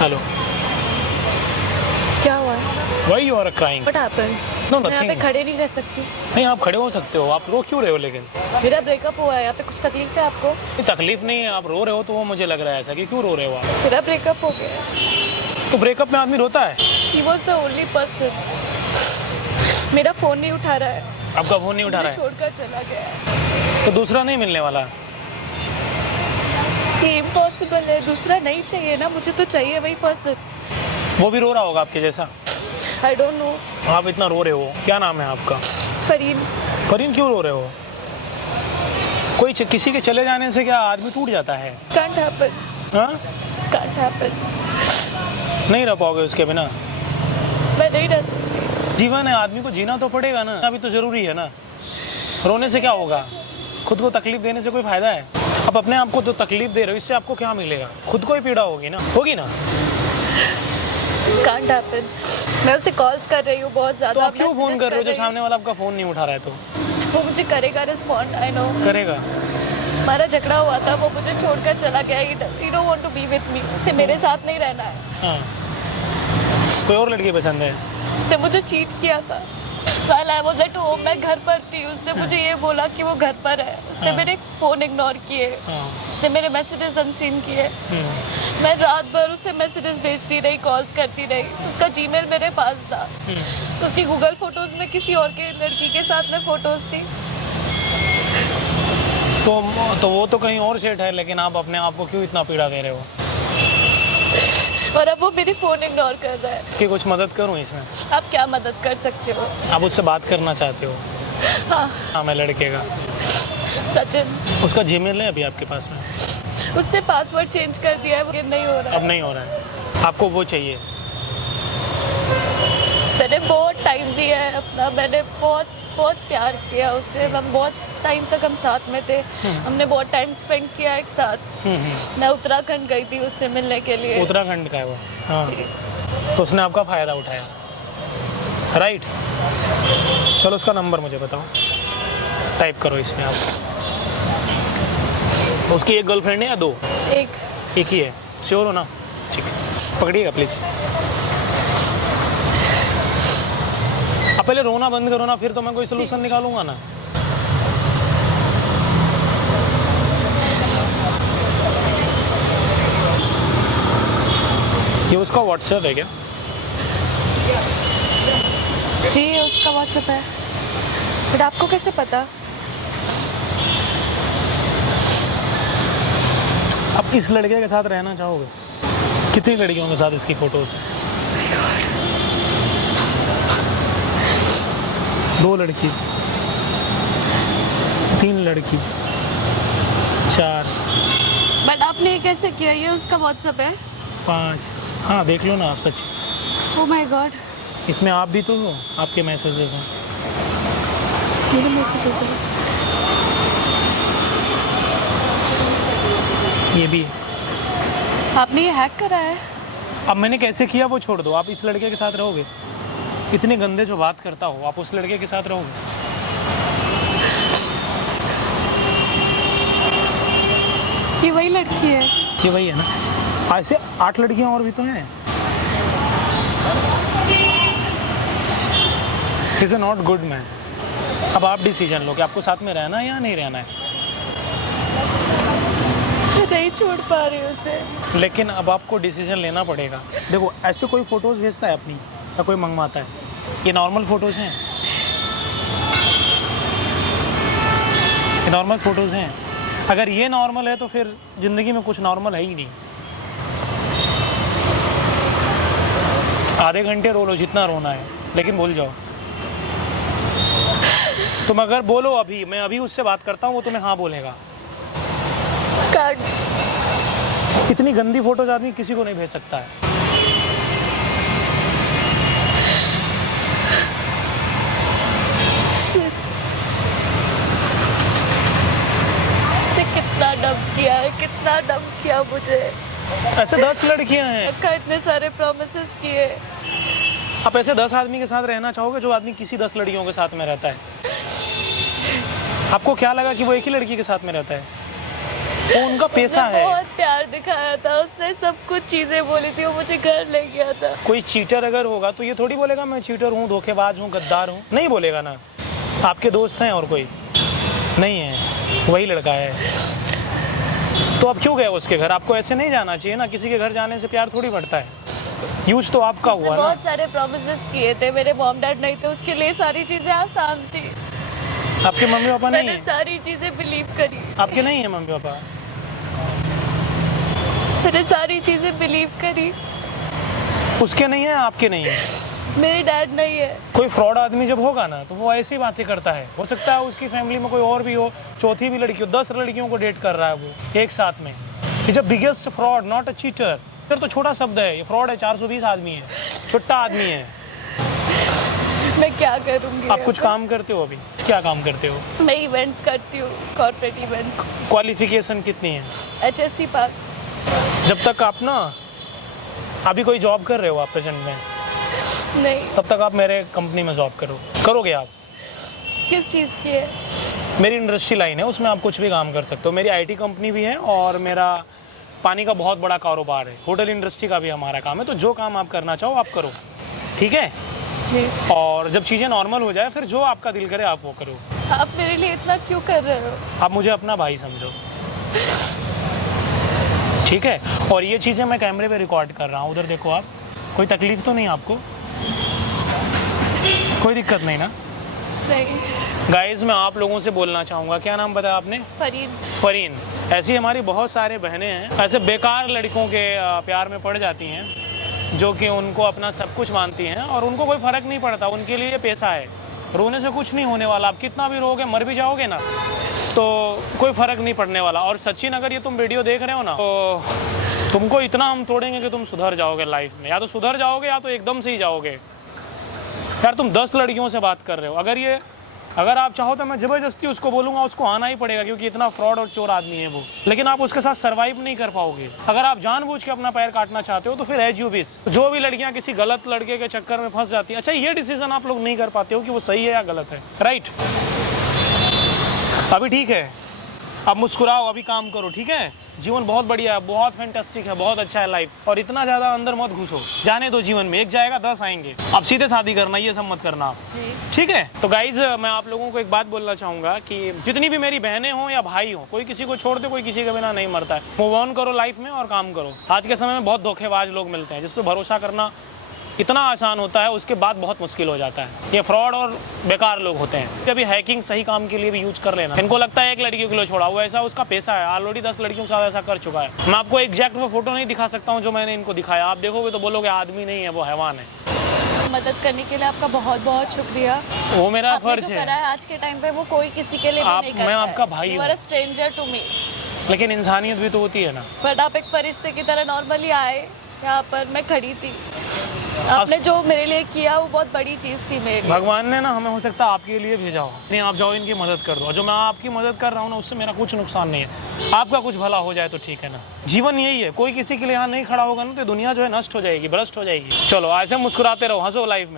Hello. क्या हुआ? Why you are crying? What happened? No, मैं यहाँ पे nothing. खड़े नहीं रह सकती। नहीं, आप खड़े हो सकते हो, आप रो क्यों रहे हो लेकिन? मेरा ब्रेकअप हुआ है, यहाँ पे कुछ तकलीफ है आपको? कोई तकलीफ नहीं है, आप रो रहे हो तो वो मुझे लग रहा है ऐसा कि क्यों रो रहे हो आप? मेरा ब्रेकअप हो गया है। तो ब्रेकअप में आदमी रोता है? He was the only person. मेरा फोन नहीं उठा रहा है। आपका फोन नहीं उठा रहा मुझे है? छोड़कर चला गया है। तो दूसरा नहीं मिलने वाला? ये इम्पॉसिबल है, दूसरा नहीं चाहिए ना, मुझे तो चाहिए वही पर्सन। वो भी रो रहा होगा आपके जैसा? I don't know. आप इतना रो रहे हो, क्या नाम है आपका? फरीन। फरीन, क्यों रो रहे हो? किसी के चले जाने से क्या आदमी टूट जाता है? Can't happen. हाँ? Can't happen. नहीं रह पाओगे उसके बिना? मैं नहीं रह सकती। जीवन है, आदमी को जीना तो पड़ेगा ना, अभी तो जरूरी है ना। रोने से क्या होगा? खुद को तकलीफ देने से कोई फायदा है? आप अपने आप को तो तकलीफ दे रहे हो, इससे आपको क्या मिलेगा? खुद को ही पीड़ा होगी ना, होगी ना? This can't happen. मैं उसे कॉल्स कर रही हूँ बहुत तो ज़्यादा। आप क्यों फोन कर रहे हो जब सामने वाला आपका फोन नहीं उठा रहा है? तो वो मुझे करेगा रिस्पॉन्ड, आई नो। करेगा। हमारा झगड़ा हुआ था, वो मुझे छोड़कर चला गया। He don't want to be with me. उसे मेरे साथ नहीं रहना है। हाँ, कोई और लड़की पसंद है? उसने मुझे चीट किया था। While I was at home, मैं घर पर थी, उसने मुझे ये बोला कि वो घर पर है। उसने मेरे फ़ोन इग्नोर किए, उसने मेरे मैसेजेस अनसीन किए। मैं रात भर उसे मैसेजेस भेजती रही, कॉल्स करती रही। उसका जीमेल मेरे पास था। उसकी गूगल फोटोज में किसी और के लड़की के साथ में फोटोज थी। तो वो तो कहीं और सेट है, लेकिन आप अपने आप को क्यों इतना पीड़ा दे रहे हो? और अब वो मेरी फ़ोन इग्नोर कर रहा है। इसकी कुछ मदद करूं इसमें? आप क्या मदद कर सकते हो? आप उससे बात करना चाहते हो? हाँ, मैं लड़के का। सचिन। उसका जीमेल है अभी आपके पास में? उसने पासवर्ड चेंज कर दिया है, वो नहीं हो रहा है। अब नहीं हो रहा है? आपको वो चाहिए? मैंने बहुत टाइम दिया है अपना, मैंने बहुत बहुत प्यार किया उससे। हम बहुत टाइम तक हम साथ में थे, हमने बहुत टाइम स्पेंड किया एक साथ। मैं उत्तराखंड गई थी उससे मिलने के लिए। उत्तराखंड का है वो? हाँ। जी। तो उसने आपका फ़ायदा उठाया, राइट? चलो उसका नंबर मुझे बताओ, टाइप करो इसमें आप। उसकी एक गर्लफ्रेंड है या दो? एक ही है? श्योर हो ना? ठीक है, पकड़िएगा प्लीज़। आप पहले रोना बंद करो ना, फिर तो मैं कोई सोल्यूशन निकालूंगा ना। ये उसका व्हाट्सएप है क्या? जी, उसका व्हाट्सएप है। बट आपको कैसे पता? आप इस लड़के के साथ रहना चाहोगे? कितनी लड़कियों के साथ इसकी फोटोज हैं? 2 लड़की, 3 लड़की, 4, बट आपने ये कैसे किया? ये उसका व्हाट्सएप है? 5। हाँ, देख लो ना आप सच। Oh my God. इसमें आप भी तो हो, आपके मैसेजेस हैं। मेरे मैसेजेस हैं। ये भी। आपने ये हैक करा है? अब मैंने कैसे किया वो छोड़ दो, आप इस लड़के के साथ रहोगे? इतने गंदे जो बात करता हो, आप उस लड़के के साथ रहोगे? ये वही लड़की है? ये वही है ना? ऐसे 8 लड़कियां और भी तो हैं। Is a not good man. अब आप डिसीजन लो कि आपको साथ में रहना है या नहीं रहना है। नहीं छोड़ पा रही हूँ उसे। लेकिन अब आपको डिसीजन लेना पड़ेगा। देखो, ऐसे कोई फ़ोटोज़ भेजता है अपनी या कोई मंगवाता है? ये नॉर्मल फ़ोटोज़ हैं, ये नॉर्मल फ़ोटोज़ हैं। अगर ये नॉर्मल है तो फिर ज़िंदगी में कुछ नॉर्मल है ही नहीं। आधे घंटे रो लो जितना रोना है, लेकिन भूल जाओ। तुम अगर बोलो अभी, मैं अभी उससे बात करता हूँ, वो तुम्हें हाँ बोलेगा। इतनी गंदी फोटोज आदमी किसी को नहीं भेज सकता है। कितना डम किया है, कितना डम किया मुझे। ऐसे 10 लड़कियां हैं। इतने सारे प्रॉमिसेस किए। आप ऐसे 10 आदमी के साथ रहना चाहोगे जो आदमी किसी 10 लड़कियों के साथ में रहता है? आपको क्या लगा कि वो एक ही लड़की के साथ में रहता है? वो उनका पैसा उसने है। बहुत प्यार दिखाया था, उसने सब कुछ चीजें बोली थी, वो मुझे घर ले गया था। कोई चीटर अगर होगा तो ये थोड़ी बोलेगा मैं चीटर हूँ, धोखेबाज हूँ, गद्दार हूँ, नहीं बोलेगा ना। आपके दोस्त हैं और कोई नहीं है, वही लड़का है। तो आप क्यों गए उसके घर? आपको ऐसे नहीं जाना चाहिए ना, किसी के घर जाने से प्यार थोड़ी बढ़ता है। यूज तो आपका उसने हुआ ना। बहुत सारे प्रोमिस किए थे, मेरे मॉम डैड नहीं थे, उसके लिए सारी चीजें आसान थी। आपके मम्मी पापा नहीं मैंने है? सारी चीजें बिलीव करी। आपके नहीं है मम्मी पापा? मैंने सारी चीजें बिलीव करी। उसके नहीं है, आपके नहीं है। मेरे डैड नहीं है। कोई फ्रॉड आदमी जब होगा ना तो वो ऐसी बातें करता है। हो सकता है उसकी फैमिली में कोई और भी हो, चौथी भी लड़की हो, 10 लड़कियों को डेट कर रहा है वो एक साथ में। ये जब biggest fraud, not a cheater. फिर तो छोटा शब्द है, ये फ्रॉड है। 420 आदमी है, छोटा आदमी है। मैं क्या करूंगी? आप कुछ काम करते हो? अभी क्या काम करते हो? मैं इवेंट्स करती हूँ, कॉर्पोरेट इवेंट्स। क्वालिफिकेशन कितनी है? HSC पास। जब तक आप ना अभी कोई जॉब कर रहे हो आप प्रेजेंट में, नहीं। तब तक आप मेरे कंपनी में जॉब करोगे आप? किस चीज़ की है? मेरी इंडस्ट्री लाइन है, उसमें आप कुछ भी काम कर सकते हो। मेरी IT कंपनी भी है और मेरा पानी का बहुत बड़ा कारोबार है। होटल इंडस्ट्री का भी हमारा काम है। तो जो काम आप करना चाहो आप करो, ठीक है जी। और जब चीज़ें नॉर्मल हो जाए फिर जो आपका दिल करे आप वो करो। आप मेरे लिए इतना क्यों कर रहे हो? आप मुझे अपना भाई समझो, ठीक है? और ये चीज़ें मैं कैमरे पे रिकॉर्ड कर रहा हूँ, उधर देखो आप। कोई तकलीफ तो नहीं आपको? कोई दिक्कत नहीं ना? नहीं। गाइस मैं आप लोगों से बोलना चाहूँगा, क्या नाम बताया आपने? फरीन। फरीन। ऐसी हमारी बहुत सारे बहनें हैं, ऐसे बेकार लड़कों के प्यार में पड़ जाती हैं, जो कि उनको अपना सब कुछ मानती हैं और उनको कोई फ़र्क नहीं पड़ता। उनके लिए पैसा है, रोने से कुछ नहीं होने वाला। आप कितना भी रोगे, मर भी जाओगे ना तो कोई फ़र्क नहीं पड़ने वाला। और सचिन, अगर ये तुम वीडियो देख रहे हो ना तो तुमको इतना हम तोड़ेंगे कि तुम सुधर जाओगे लाइफ में। या तो सुधर जाओगे या तो एकदम से ही जाओगे। यार तुम 10 लड़कियों से बात कर रहे हो, अगर आप चाहो तो मैं ज़बरदस्ती उसको बोलूँगा, उसको आना ही पड़ेगा, क्योंकि इतना फ्रॉड और चोर आदमी है वो। लेकिन आप उसके साथ सर्वाइव नहीं कर पाओगे। अगर आप जानबूझ के अपना पैर काटना चाहते हो तो फिर एज यू विश। जो भी लड़कियां किसी गलत लड़के के चक्कर में फंस जाती है, अच्छा ये डिसीजन आप लोग नहीं कर पाते हो कि वो सही है या गलत है, राइट? अभी ठीक है, अब मुस्कुराओ, अभी काम करो, ठीक है? जीवन बहुत बढ़िया है, बहुत फैंटास्टिक है, बहुत अच्छा है लाइफ। और इतना ज़्यादा अंदर मत घुसो, जाने दो जीवन में। एक जाएगा 10 आएंगे। अब सीधे शादी करना, ये सब मत करना आप, जी। ठीक है? तो गाइज मैं आप लोगों को एक बात बोलना चाहूँगा कि जितनी भी मेरी बहनें हों या भाई हों, कोई किसी को छोड़ दे, कोई किसी के बिना नहीं मरता है। मूव ऑन करो लाइफ में और काम करो। आज के समय में बहुत धोखेबाज लोग मिलते हैं, जिस पे भरोसा करना इतना आसान होता है, उसके बाद बहुत मुश्किल हो जाता है। ये फ्रॉड और बेकार लोग होते हैं। कभी हैकिंग सही काम के लिए भी यूज कर लेना। इनको लगता है एक लड़की के लिए छोड़ा, वो ऐसा उसका पैसा है, ऑलरेडी 10 लड़कियों के साथ ऐसा कर चुका है। मैं आपको एग्जैक्ट वो फोटो नहीं दिखा सकता हूँ जो मैंने इनको दिखाया। आप देखोगे तो बोलोगे आदमी नहीं है, वो हैवान है। मदद करने के लिए आपका बहुत बहुत शुक्रिया। वो मेरा आपने फर्ज जो है। करा है आज के टाइम पे, वो कोई किसी के लिए भी नहीं करता मैं है। आपका भाई You हूँ। are a stranger to me। लेकिन इंसानियत भी तो होती है ना। बट आप एक फरिश्ते की तरह नॉर्मली आए यहाँ पर, मैं खड़ी थी। आपने जो मेरे लिए किया वो बहुत बड़ी चीज़ थी मेरे लिए। भगवान ने ना हमें हो सकता है आपके लिए भेजा हो। नहीं, आप जाओ इनकी मदद कर दो। जो मैं आपकी मदद कर रहा हूँ ना, उससे मेरा कुछ नुकसान नहीं है। आपका कुछ भला हो जाए तो ठीक है ना। जीवन यही है, कोई किसी के लिए यहाँ नहीं खड़ा होगा ना तो दुनिया जो है नष्ट हो जाएगी, भ्रष्ट हो जाएगी। चलो ऐसे मुस्कुराते रहो, हंसो लाइफ में।